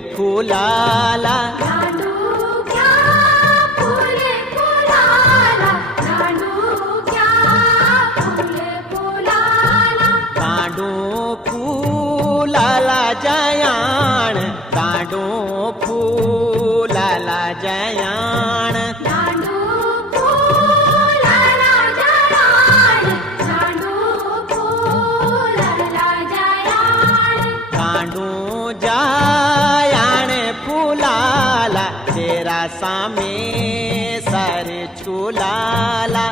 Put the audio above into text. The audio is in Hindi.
फुलाला दांडूक्या फुले फुलाला दांडूक्या फुले फुलाला दांडू फुलाला जयाण दांडू फुलाला जयाण दांडू फुलाला जयाण दांडू फुलाला जयाण दांडू जयाण फुलाला तेरा सामे सर झुलाला